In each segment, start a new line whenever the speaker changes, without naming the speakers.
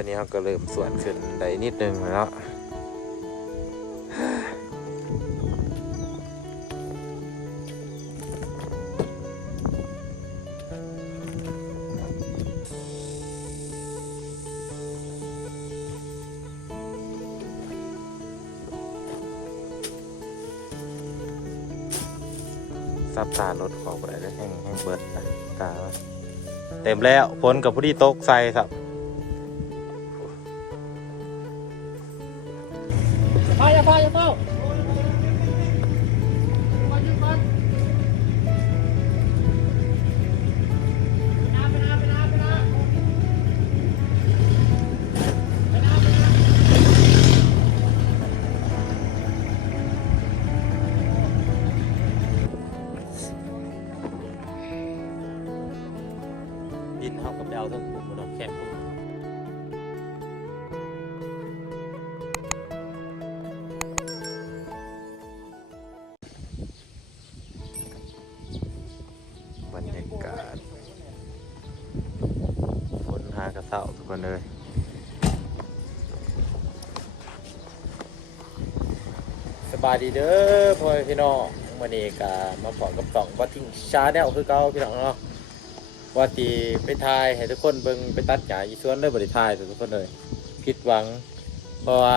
อนนี้เราก็เริ่มสวนขึ้นได้นิดนึงแล้วซับตารถของอะไรได้แห้งแห้งเบิดนะตาเต็มแล้วฝนกับผู้ที่ตกใส่ครับ
เซ้า
ทุกคนเลยสบายดีเด้อพ่อพี่น้องวันนี้ก็มาพร้อมกับต่องว่าทิ้งชาแนลคือเก่าพี่น้องเนาะว่าตีไปทายให้ทุกคนเบิ่งไปตัดหญ้าอีสวนเลยบ่ได้ทายทุกคนเลยผิดหวัง เพราะว่า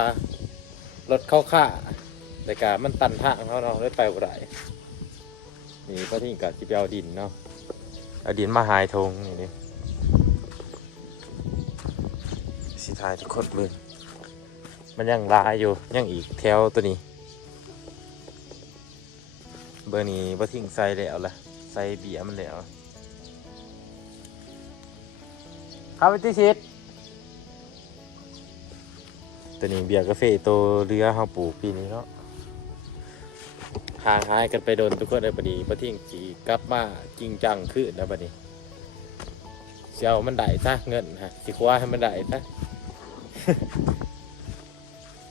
รถเข้าค่าแต่กามันตันทางเขาเนาะเลยไปบ่ได้นี่พ่อทิ้งกับสิไปเอาดินเนาะเอาดินมาหายทงนี่นี่ สิทายทุกคนเบิ่งมันยังลายอยู่ยังอีกแถวตัวนี้ เบอร์นี้บ่ทิ้งใส่แล้วล่ะใส่เบียมันแล้วครับไปที่ชิดตัวนี้เบียร์กาแฟตัวเรือเฮาปลูกปีนี้เนาะห่างหายกันไปโดนทุกคนเลยบัดนี้บ่ทิ้งสีกลับมาจริงจังขึ้นนะบัดนี้สิเอามันได้ซะเงินฮะสิคว้าให้มันได้ซะ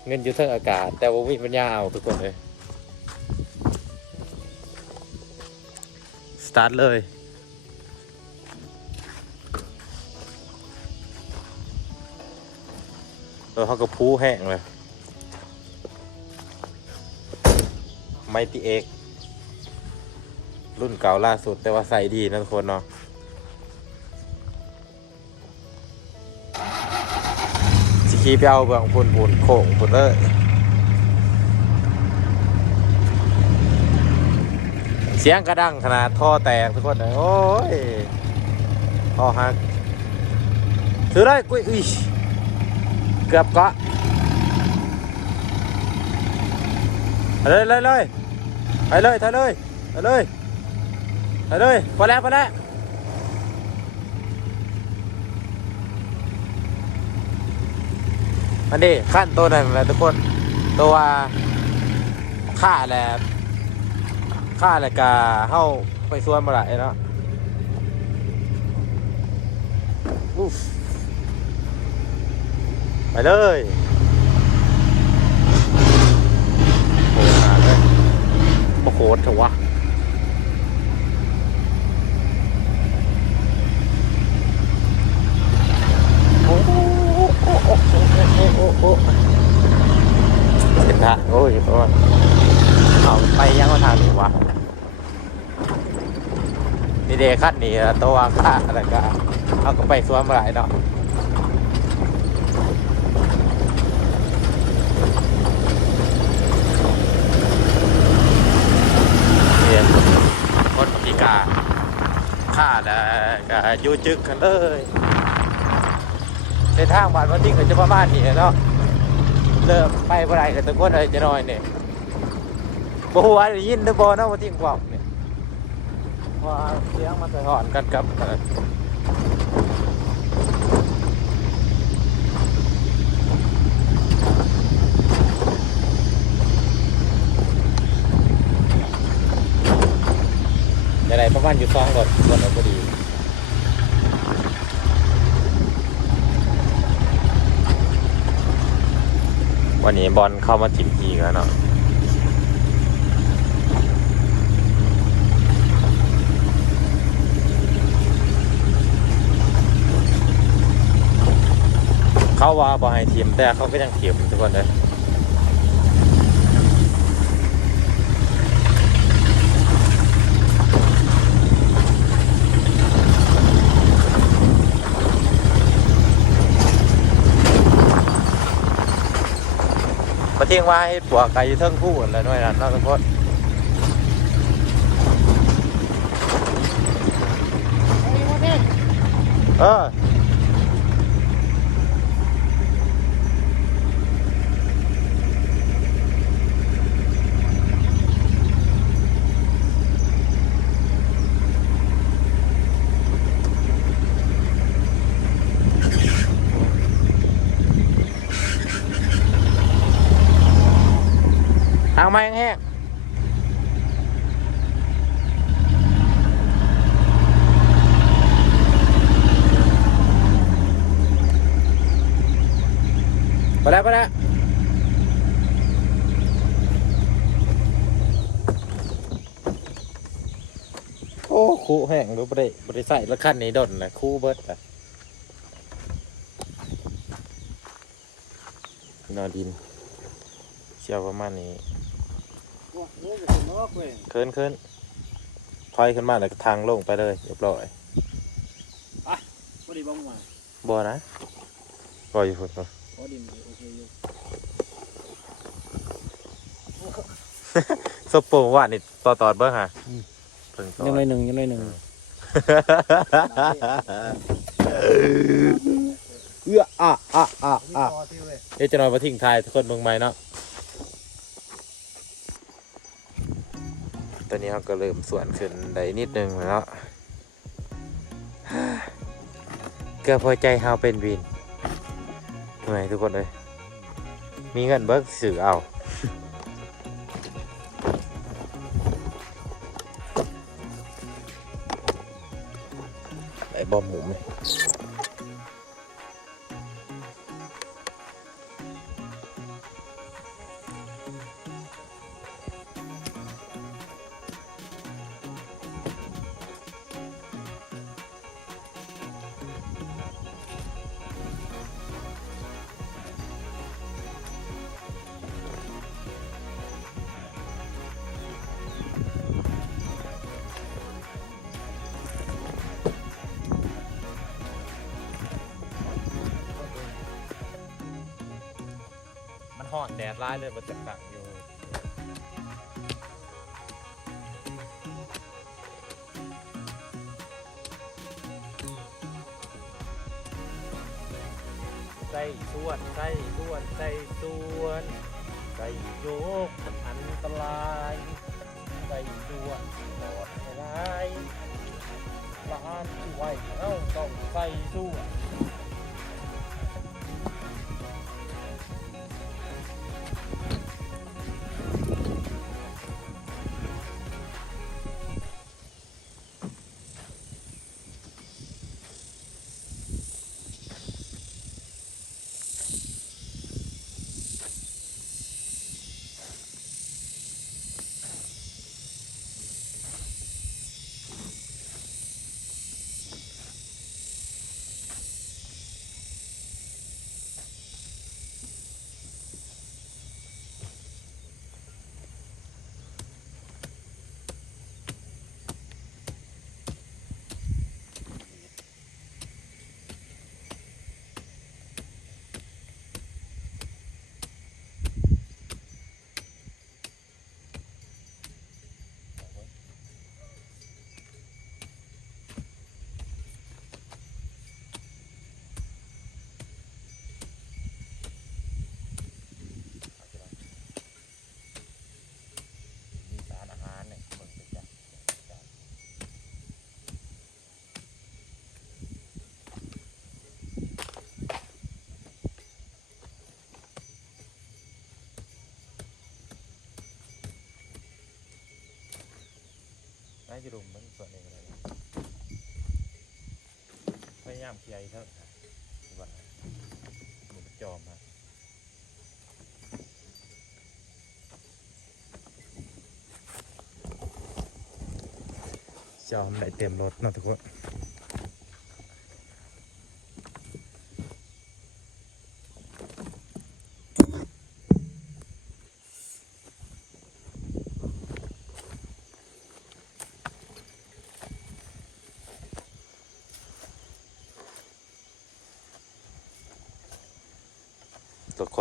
เงินอยู่เทิงอากาศ แต่ว่าวิปัญญาเอาทุกคนเลยสตาร์ทเลยเออเขาก็พูแห้งเลยไมติเอกรุ่นเก่าล่าสุดแต่ว่าใส่ดีนะทุกคนเนาะ ขี่ไปเอาเบื้องพุ่นพุ่นโค้งพุ่นเลยเสียงกระดังขนาดท่อแตกทุกคนเลยโอ้ยท่อหักซื้อได้กุ้ยอุ้ยเกือบเกาะไปเลยเลยเลยไปเลยไปเลยไปเลยไปเลยพอแล้วพอแล้ว มันดิขั้นตัวนั้นแหละทุกคนตัวค่าแหละค่าแหละกาเข้าไปสวนมาไหลายเนาะอุ๊ฟไปเลยโอ้หาเลยโอ้โหเถอะวะโอ้โหโอ้โหโอ้โหโอ้โหโอ้โหเห็นทางโอ้ยโอ้ยเอาไปยังมาทางหรือวะนี่เดคัดนี่ตัวค่าอะไรก็เอาก็ไปสวนมาหลายเนาะคนพิการข้าแล้ก็อยู่จึกกันเลยในทางบ้านวันที่ก็จะประมาณนี้เนาะ เริ่มไปบ่ได้แต่ตะก้นอะไรจะน้อยเนี่ยบ่ฮู้ว่าได้ยินหรือบ่เนาะวันที่บอกเนี่ยว่าเสียงมันสะท้อนกันกับจะได้ประมาณอยู่สองรถรถเอาพอดี วันนี้บอลเข้ามาจิบอีกแล้วเนาะเขาว่าบอลให้ทีมแต่เขาก็ยังเทียมทุกคนเลย ที่ยงว่าให้ปวกไก่เทิงผู้อะไรน้อยนั่นเนาะทุกคน
เออกคนหนึ่ง
เออทางไม้แห้งไปแล้วไปแล้วโอ้คูแห้งรู้บ่ได้บ่ได้ใส่ แล้วขั้นนี้ดนนะคูเบิดอะนอนดินเชียวประมาณนี้
โอ้โหจะเป็นนกเว้ย
เคินเคินถอยขึ้นมาแล้วก็ทางลงไปเลยเรียบร้อย
พอดีบ้างมา
บ่นะบ่อยู่พุ่นบ่
พอดีโอเคอยู่
สปโปงว่านี่ต่อตอดเบิ่งฮะเพิ่งตอด
ยังไงหนึ่งยังไงหนึ่ง
เอื้ออะอะอะอะเดี๋ยวจะนอนมาทิ้งทายทุกคนเบิ่งใหม่เนาะตอนนี้เขาก็เริ่มสวนขึ้นได้นิดนึงแล้วเนาะเกือบพอใจเฮาเป็นวินเหนื่อยทุกคนเลยมีเงินเบิกสื่อเอา ไอ้ อมหมูไหมมันห่อนแดดร้ายเลยมันจะกังอยู่ใส่ส่วนใส่ส่วนใส่ส่วนใส่โยก น่าจะรุมมันส่วนหนึ่งเลยพยายามเคลียร์เถอะวันหมูจอมมาจอมได้เต็มรถนะทุกคน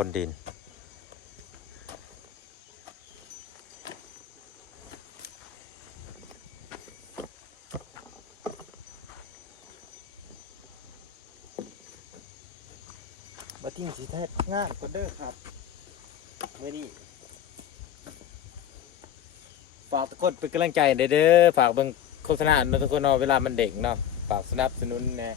กับคนดิน
บัตติ้งสีแท้งานก็เด้อครับ เมื่อนี้
ฝากทุกคนเป็นกำลังใจเด้อฝากเบิ่งโฆษณาเนาะทุกคนเนาะเวลามันเด็กเนาะฝากสนับสนุนแนะ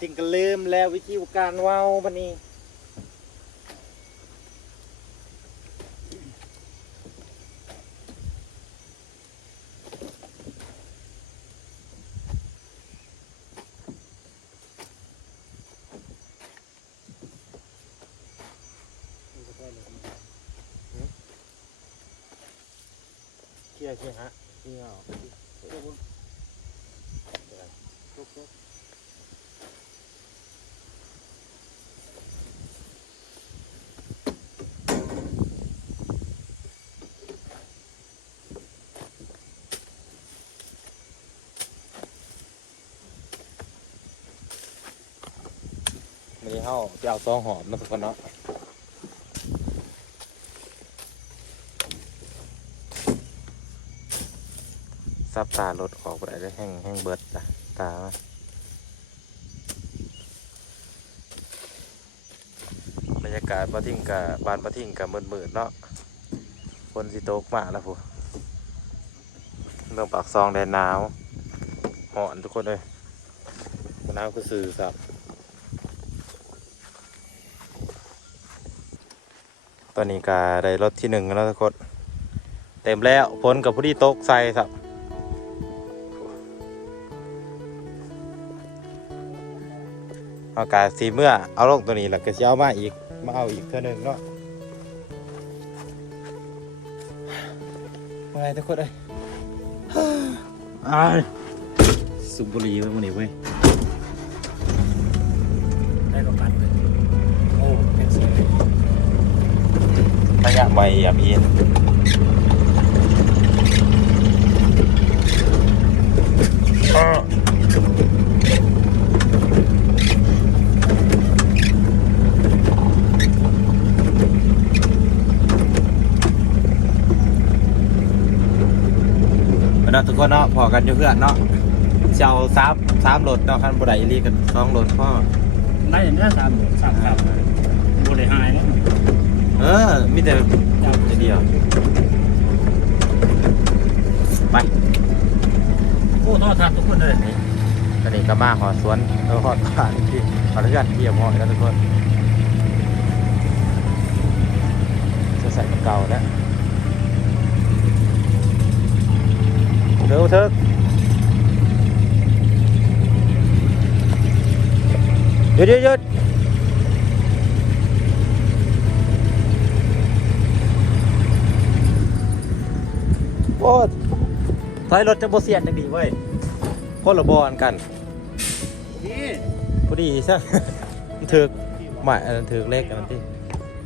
ปทิงก็ลืมแล้ววิธีการเว้าบัดนี้
เคลียร์เคลียร์ฮะเคลียร์ ออกเดี๋ยวบุญลุกลุก
มันนี้เฮาจะเอาซองหอมนะทุกคนเนาะซับตารถออกไปได้แห้งแห้งเบิดจ้ะตาบรรยากาศปะทิงกับบานปะทิงกับมืดๆเนาะฝนสิตกมาแล้วพูเมืองปากซองแดนหนาวหอนทุกคนเลยหนาวคือสื่อครับ ตอนนี้ก็ได้รถที่หนึ่งแล้วทุกคนเต็มแล้วผลกับผู้ที่ตกใส่ครับเอากาสีเมื่อเอาลงตัวนี้แล้วก็จะเอามาอีกมาเอาอีกเท่านึงเนาะมาไงทุกคนเอ้ยอ้าสุบบุหรีไว้มันนี่เว้ย
ระยะ
ใบอับเย็นเนาะทุกคนเนาะพอกันอยู่เพื่อนเนาะเจ้าสามสามรถเนาะคันบุไดรีกันสองรถพ่อ
ได้อย่างนี้สามสามครับบริหารแล้ว
เออมีแต่จะเดียวไป
โอ้ทอดทานทุกคนเลย
ตอนนี้ก็มาหอสวนเออหอตลาดที่ขออนุญาตเที่ยวหอยแล้วทุกคนจะใส่เก่าแล้วเร็วเถอะหยุดหยุดหยุด โอ้ถอยรถจะโบเสียนจังดีเว้ยคนละบอนกัน
นี่
พอดีใช่ถือกหมายอันนั้นถือกเลขอันนั้นที่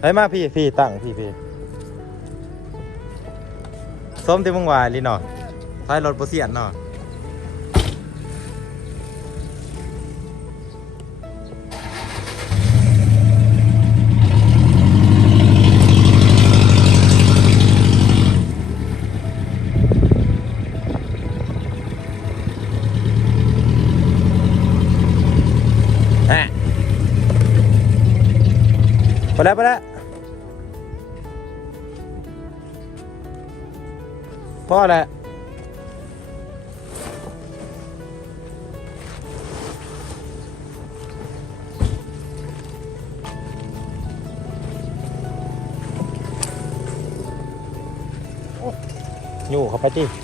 เฮ้ยมาพี่พี่ตั้งพี่พี่ส้มที่มึงวายลีหน่อท้ายรถโบเสียนหนา แล้วไปแล้วพ่อแหละอยู่เข้าไปดิ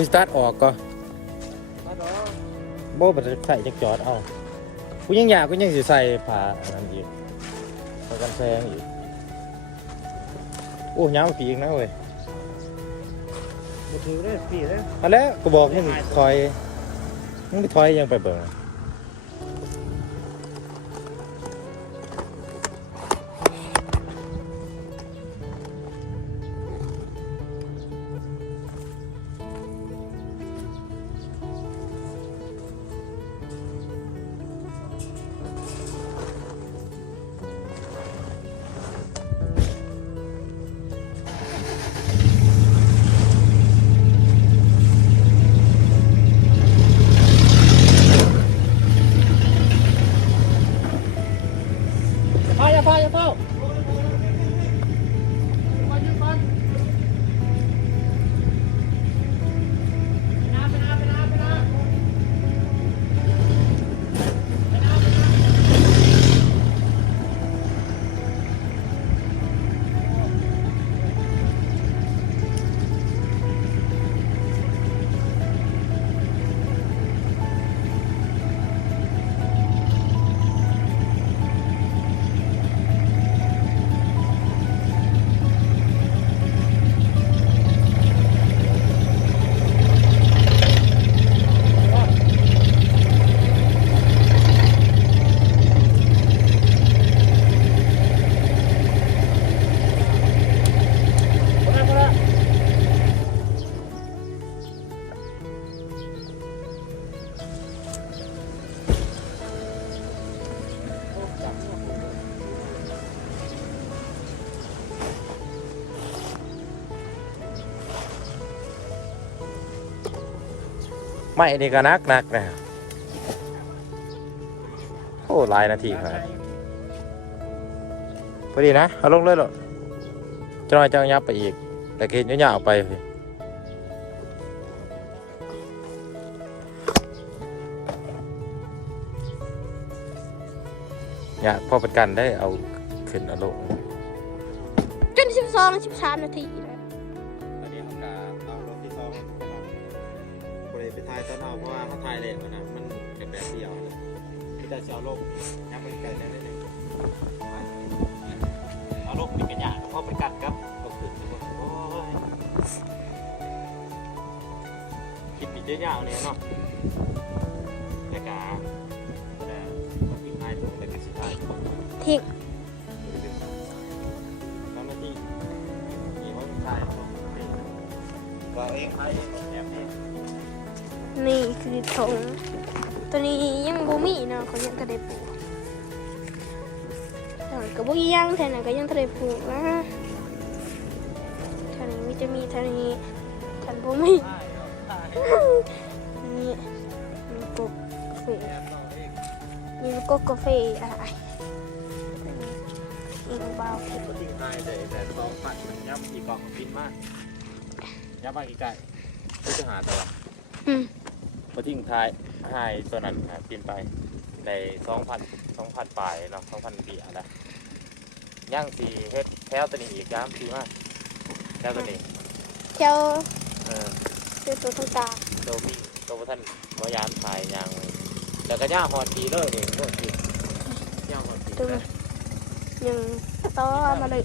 กูสตาร์ทออกก็
มาดอ
โบ้บัตรใส่จักจอดเอากูยังอยากกูยังสิใส่ผ้าอันนั้นอีกผ้ากันแซงอีกโอ้ยาวปีอีกนะเว้ย
บ่ถือเลยพี่เลย
มาแล้วกูบอกมึงถอยมึงไปถอยยังไปเบิ่ง ไม่นี่ก็นักนักนะโอ้หลายนาทีครับพอดีนะเอาลงเลยหรอจะน้อยจะยับไปอีก แต่กณฑ์ยาวๆไปพี่ยาพอเป็นกันได้เอาขึ้นอาลง
จนสิบสองสิบสามนาที
ตอนเอาเพราะว่าถ้าทายเลนมันนะมันเป็นแบบเดียวเลยที่จะเอาลงยับไปไกลได้เลยเอาลงมีกันยากเพราะเป็นกัดครับเอาขึ้นโอ้ยคิดปีเยอะๆเนี่ยเนาะแต่กาแต่คนที่ทายลงแต่ก็สุดท้าย
ทิ้ง
นี่คือ
ถงตัวนี้ยังบ่มีเนาะเขายังกระเดปลูกแต่มันก็บ่ยังแทนนนก็ยังกระเดปลูกนะท่านี้มีจะมีท่านี้ท่านบ่มีนี่มีกบกาแฟมีกบกาแฟอะไรอีกเบา
ก็ทิ้งท้ายแต่แต่สองพันมันย้ำกี่กล่องกินมากย้ำมากี่ไก่ก็จะหาตัว
อืม
ก็ทิ้งท้ายให้ตัวนั้นหากินไปในสองพันสองพันปลายเนาะสองพันเบียร์นะย่างสีเฮ็ดแถวตัวนี้อีกย้ำสีมากแถวตัวนี้
เจ้า
เออ
เจ้าตัวต่าง
ตัวมีตัวท่านวายามถ่ายยางแล้วก็ย่างหอนดีเลยนี่ก็คือย่างหอนดี
ๆตัว
นะ
ยังต่อมาเลย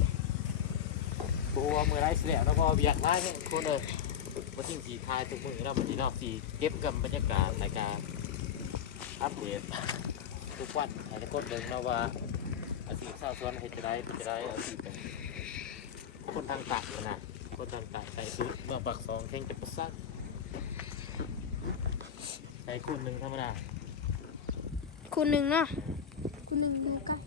บัวมือไรเสียแล้วพอเบียดไล่เนี่ยคนเลย มาทิ้งสีทายทุกมือเราบันทีนอกสีเก็บกับบรรยากาศรายการอัปเดตทุกวันให้ทุกคนเดินมาว่าอาชีพชาวสวนเฮ็ดจะได้เป็นจะได้อาชีพเป็นคนทางตักนะคนทางตักใส่ชุดเมืองปากซองเข่งจะประสักใส่คุณหนึ่งธรรมดา
คุณหนึ่งเนาะคุณหนึ่งดูกับ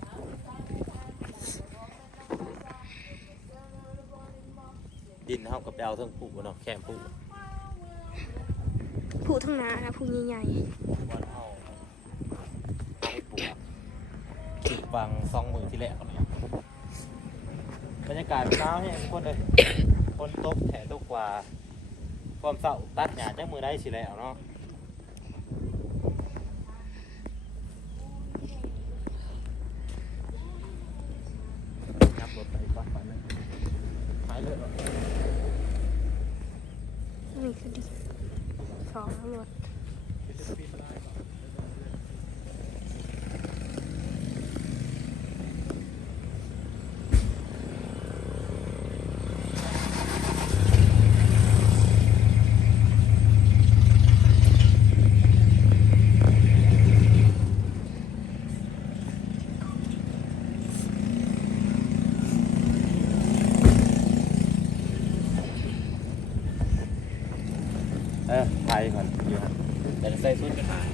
ดินเท่ากับไปเอาเทั้งปูเนาะแค่ปู
ผู้ทั้งหนานะผู้ใหญ่
วันเท่าให้ปูติดฟังซองมือที่แรกเนี่ยบรรยากาศเช้าเนี่ยทุกคนเลยคนตกแถตกกว่า ความเศร้าตัดหยาดจากมือได้สิแล้วเนาะยับรถไปก่อนไปเลยหายเลยเหรอ
ๆนี่คือดีสองตำรวจ
เออไทยก่อนอยู่ครับแต่ใส่ชุดจะหาย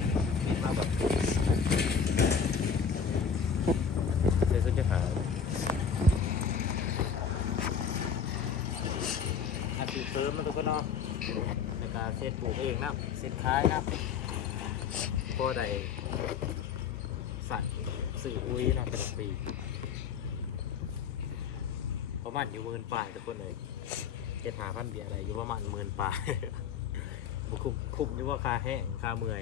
มาแบบใส่ชุดจะหายอาชีพเสริมมันตัวก็เนาะในการเซ็ตปลูกเองนะเซ็ตขายนะ สั่นสื่ออุ้ยเนาะเป็นปีประมาณอยู่หมื่นปลายทุกคนเลยเจ็ดหาพันเบียอะไรอยู่ประมาณหมื่นปลายบุคุมคุมอยู่ว่าค่าแห้งค่าเมื่อย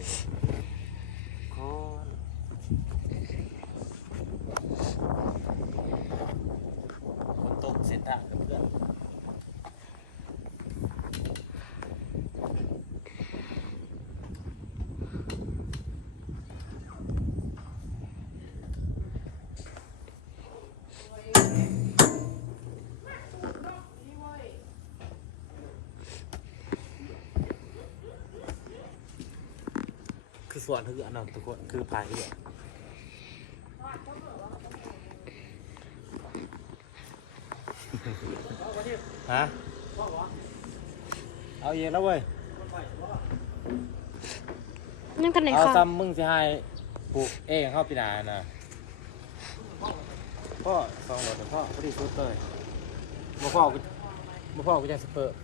คอนฝนตกเส้นทาง คือสวนเหือเนาะทุกคนคือพายเหือฮะเอาเองแล้วเว้ย
ยังกันไหน
เอา
ค่ะ
ซ้ำมึงสิให้ปลูกเองเข้าปีหนานะพ่อสองหลอดพ่อพอดีสุดเลยมาพ่อกูมาพ่อกูจะสเปอร์